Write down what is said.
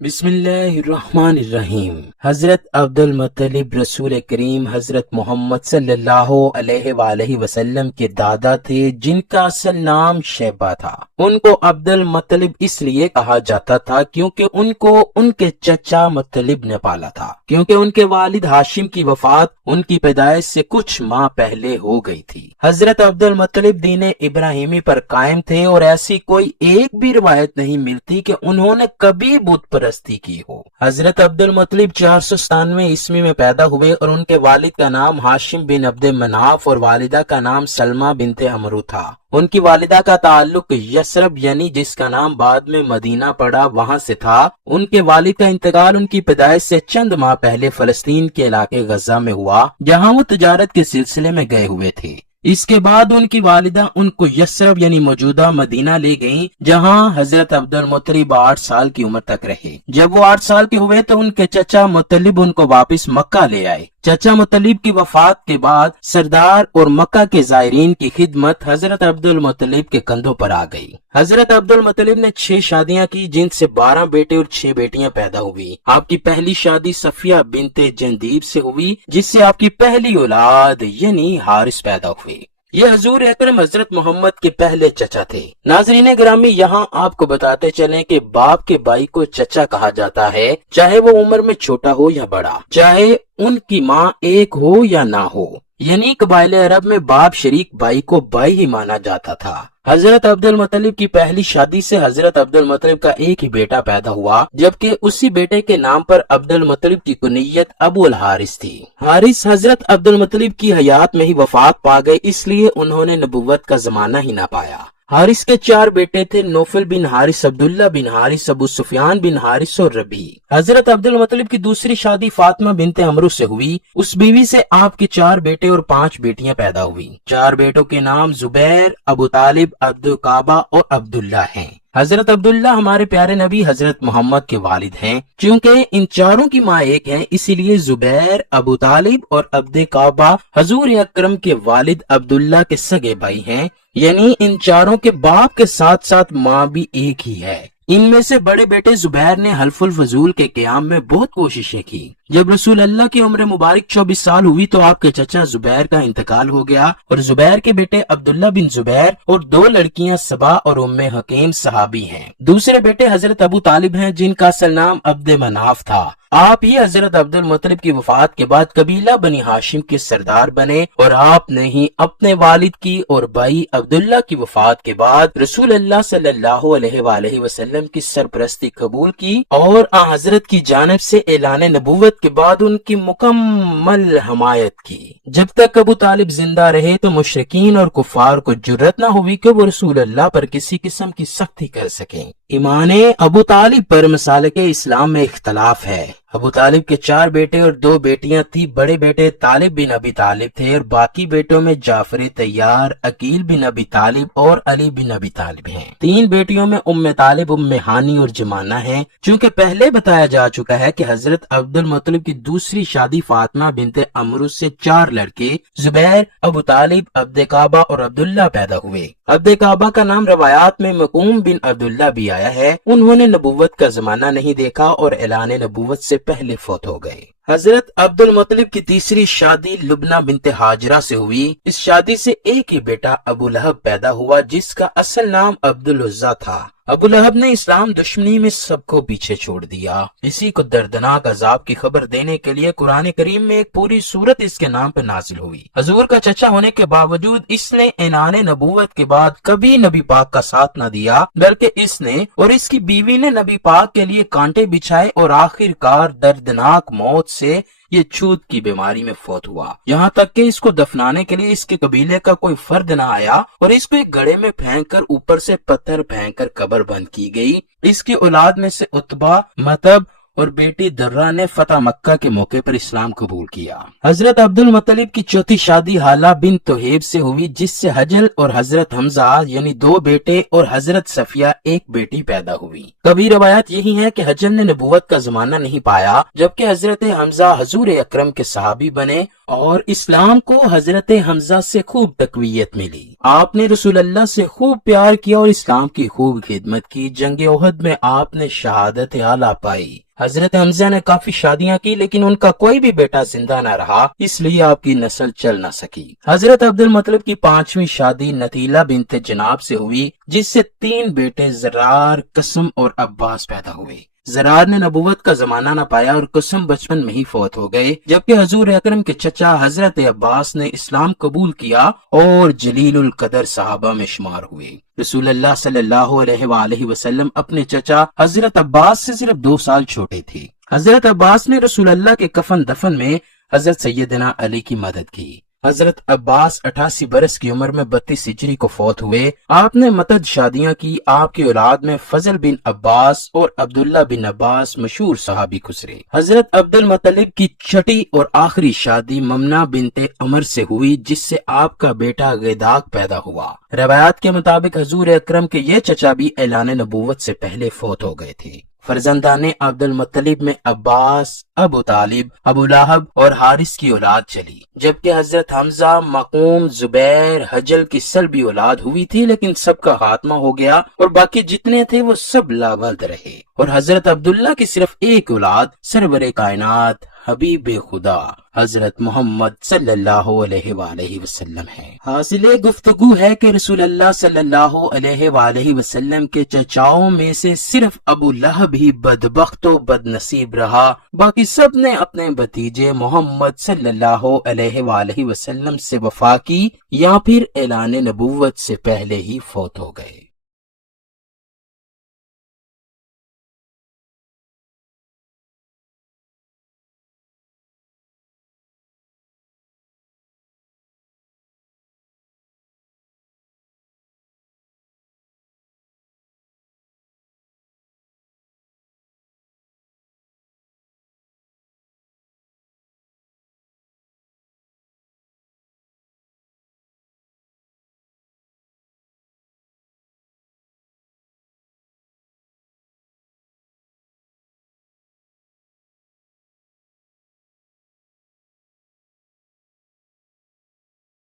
بسم اللہ الرحمن الرحیم۔ حضرت عبد المطلب رسول کریم حضرت محمد صلی اللہ علیہ وآلہ وسلم کے دادا تھے، جن کا اصل نام شیبہ تھا۔ ان کو عبد المطلب اس لیے کہا جاتا تھا کیونکہ ان کو ان کے چچا مطلب نے پالا تھا، کیونکہ ان کے والد ہاشم کی وفات ان کی پیدائش سے کچھ ماہ پہلے ہو گئی تھی۔ حضرت عبد المطلب دین ابراہیمی پر قائم تھے اور ایسی کوئی ایک بھی روایت نہیں ملتی کہ انہوں نے کبھی بت پرستی کی ہو۔ حضرت عبد المطلب 497 عیسوی میں پیدا ہوئے اور ان کے والد کا نام ہاشم بن عبد مناف اور والدہ کا نام سلمہ بنت عمرو تھا۔ ان کی والدہ کا تعلق یثرب یعنی جس کا نام بعد میں مدینہ پڑا وہاں سے تھا۔ ان کے والد کا انتقال ان کی پیدائش سے چند ماہ پہلے فلسطین کے علاقے غزہ میں ہوا، جہاں وہ تجارت کے سلسلے میں گئے ہوئے تھے۔ اس کے بعد ان کی والدہ ان کو یثرب یعنی موجودہ مدینہ لے گئیں، جہاں حضرت عبد المطلب 8 سال کی عمر تک رہے۔ جب وہ 8 سال کے ہوئے تو ان کے چچا مطلب ان کو واپس مکہ لے آئے۔ چچا مطلب کی وفات کے بعد سردار اور مکہ کے زائرین کی خدمت حضرت عبد المطلب کے کندھوں پر آ گئی۔ حضرت عبد المطلب نے 6 شادیاں کی، جن سے 12 بیٹے اور 6 بیٹیاں پیدا ہوئی۔ آپ کی پہلی شادی صفیہ بنت جندیب سے ہوئی، جس سے آپ کی پہلی اولاد یعنی حارث پیدا ہوئی۔ یہ حضور اکرم حضرت محمد کے پہلے چچا تھے۔ ناظرین گرامی، یہاں آپ کو بتاتے چلیں کہ باپ کے بھائی کو چچا کہا جاتا ہے، چاہے وہ عمر میں چھوٹا ہو یا بڑا، چاہے ان کی ماں ایک ہو یا نہ ہو، یعنی قبائل عرب میں باپ شریک بھائی کو بھائی ہی مانا جاتا تھا۔ حضرت عبد المطلب کی پہلی شادی سے حضرت عبد المطلب کا ایک ہی بیٹا پیدا ہوا، جبکہ اسی بیٹے کے نام پر عبد المطلب کی کنیت ابو الحارث تھی۔ حارث حضرت عبد المطلب کی حیات میں ہی وفات پا گئے، اس لیے انہوں نے نبوت کا زمانہ ہی نہ پایا۔ حارث کے 4 بیٹے تھے، نوفل بن حارث، عبداللہ بن حارث، ابو سفیان بن حارث اور ربیع۔ حضرت عبد المطلب کی دوسری شادی فاطمہ بنت عمرو سے ہوئی۔ اس بیوی سے آپ کے 4 بیٹے اور 5 بیٹیاں پیدا ہوئی۔ 4 بیٹوں کے نام زبیر، ابو طالب، عبدالکعبہ اور عبداللہ ہیں۔ حضرت عبداللہ ہمارے پیارے نبی حضرت محمد کے والد ہیں۔ چونکہ ان چاروں کی ماں ایک ہے، اسی لیے زبیر، ابو طالب اور عبدالکعبہ حضور اکرم کے والد عبداللہ کے سگے بھائی ہیں، یعنی ان چاروں کے باپ کے ساتھ ساتھ ماں بھی ایک ہی ہے۔ ان میں سے بڑے بیٹے زبیر نے حلف الفضول کے قیام میں بہت کوششیں کی۔ جب رسول اللہ کی عمر مبارک 24 سال ہوئی تو آپ کے چچا زبیر کا انتقال ہو گیا، اور زبیر کے بیٹے عبداللہ بن زبیر اور 2 لڑکیاں سبا اور ام حکیم صحابی ہیں۔ دوسرے بیٹے حضرت ابو طالب ہیں، جن کا اصل نام عبد مناف تھا۔ آپ ہی حضرت عبد المطلب کی وفات کے بعد قبیلہ بنی ہاشم کے سردار بنے، اور آپ نے ہی اپنے والد کی اور بھائی عبداللہ کی وفات کے بعد رسول اللہ صلی اللہ علیہ وآلہ وسلم کی سرپرستی قبول کی، اور حضرت کی جانب سے اعلان نبوت کے بعد ان کی مکمل حمایت کی۔ جب تک ابو طالب زندہ رہے تو مشرکین اور کفار کو جرأت نہ ہوئی کہ وہ رسول اللہ پر کسی قسم کی سختی کر سکیں۔ ایمان ابو طالب پر مسالک اسلام میں اختلاف ہے۔ ابو طالب کے 4 بیٹے اور 2 بیٹیاں تھی۔ بڑے بیٹے طالب بن ابی طالب تھے اور باقی بیٹوں میں جعفر طیار، عقیل بن ابی طالب اور علی بن ابی طالب ہیں۔ 3 بیٹیوں میں ام طالب، ام ہانی اور جمانہ ہیں۔ چونکہ پہلے بتایا جا چکا ہے کہ حضرت عبد المطلب کی دوسری شادی فاطمہ بنت عمرو سے 4 لڑکے زبیر، ابو طالب، عبدالکعبہ اور عبداللہ پیدا ہوئے۔ عبدالکعبہ کا نام روایات میں مقوم بن عبداللہ بھی آیا ہے۔ انہوں نے نبوت کا زمانہ نہیں دیکھا اور اعلان نبوت سے پہلے فوت ہو گئے۔ حضرت عبد المطلب کی تیسری شادی لبنہ بنت حاجرہ سے ہوئی۔ اس شادی سے ایک ہی بیٹا ابو لہب پیدا ہوا، جس کا اصل نام عبد العزیٰ تھا۔ ابو لہب نے اسلام دشمنی میں سب کو پیچھے چھوڑ دیا۔ اسی کو دردناک عذاب کی خبر دینے کے لیے قرآن کریم میں ایک پوری سورت اس کے نام پہ نازل ہوئی۔ حضور کا چچا ہونے کے باوجود اس نے اعلان نبوت کے بعد کبھی نبی پاک کا ساتھ نہ دیا، بلکہ اس نے اور اس کی بیوی نے نبی پاک کے لیے کانٹے بچھائے، اور آخر کار دردناک موت سے یہ چھوت کی بیماری میں فوت ہوا۔ یہاں تک کہ اس کو دفنانے کے لیے اس کے قبیلے کا کوئی فرد نہ آیا، اور اس کو ایک گڑھے میں پھینک کر اوپر سے پتھر پھینک کر قبر بند کی گئی۔ اس کی اولاد میں سے عتبہ، مطب اور بیٹی درہ نے فتح مکہ کے موقع پر اسلام قبول کیا۔ حضرت عبد المطلب کی چوتھی شادی حالہ بن توہیب سے ہوئی، جس سے حجل اور حضرت حمزہ یعنی 2 بیٹے اور حضرت صفیہ 1 بیٹی پیدا ہوئی۔ کبھی روایت یہی ہے کہ حجل نے نبوت کا زمانہ نہیں پایا، جبکہ حضرت حمزہ حضور اکرم کے صحابی بنے اور اسلام کو حضرت حمزہ سے خوب تقویت ملی۔ آپ نے رسول اللہ سے خوب پیار کیا اور اسلام کی خوب خدمت کی۔ جنگ احد میں آپ نے شہادت اعلیٰ پائی۔ حضرت حمزہ نے کافی شادیاں کی، لیکن ان کا کوئی بھی بیٹا زندہ نہ رہا، اس لیے آپ کی نسل چل نہ سکی۔ حضرت عبد المطلب کی 5ویں شادی نتیلہ بنت جناب سے ہوئی، جس سے 3 بیٹے زرار، قسم اور عباس پیدا ہوئے۔ زرار نے نبوت کا زمانہ نہ پایا اور قسم بچپن میں ہی فوت ہو گئے، جبکہ حضور اکرم کے چچا حضرت عباس نے اسلام قبول کیا اور جلیل القدر صحابہ میں شمار ہوئے۔ رسول اللہ صلی اللہ علیہ وآلہ وسلم اپنے چچا حضرت عباس سے صرف 2 سال چھوٹے تھے۔ حضرت عباس نے رسول اللہ کے کفن دفن میں حضرت سیدنا علی کی مدد کی۔ حضرت عباس 88 برس کی عمر میں 32 ہجری کو فوت ہوئے۔ آپ نے متعدد شادیاں کی۔ آپ کی اولاد میں فضل بن عباس اور عبداللہ بن عباس مشہور صحابی گزرے۔ حضرت عبد المطلب کی 6ٹھی اور آخری شادی ممنہ بنت عمر سے ہوئی، جس سے آپ کا بیٹا غیداق پیدا ہوا۔ روایات کے مطابق حضور اکرم کے یہ چچا بھی اعلان نبوت سے پہلے فوت ہو گئے تھے۔ فرزندان عبد المطلب میں عباس، ابو طالب، ابو لہب اور حارث کی اولاد چلی، جبکہ حضرت حمزہ، مقوم، زبیر، حجل کی سلبی اولاد ہوئی تھی، لیکن سب کا خاتمہ ہو گیا اور باقی جتنے تھے وہ سب لاولد رہے، اور حضرت عبداللہ کی صرف ایک اولاد سرور کائنات حبیب خدا حضرت محمد صلی اللہ علیہ وآلہ وسلم ہے۔ حاصل گفتگو ہے کہ رسول اللہ صلی اللہ علیہ وآلہ وسلم کے چچاؤں میں سے صرف ابو لہب ہی بدبخت و بد نصیب رہا، باقی سب نے اپنے بھتیجے محمد صلی اللہ علیہ وآلہ وسلم سے وفا کی یا پھر اعلان نبوت سے پہلے ہی فوت ہو گئے۔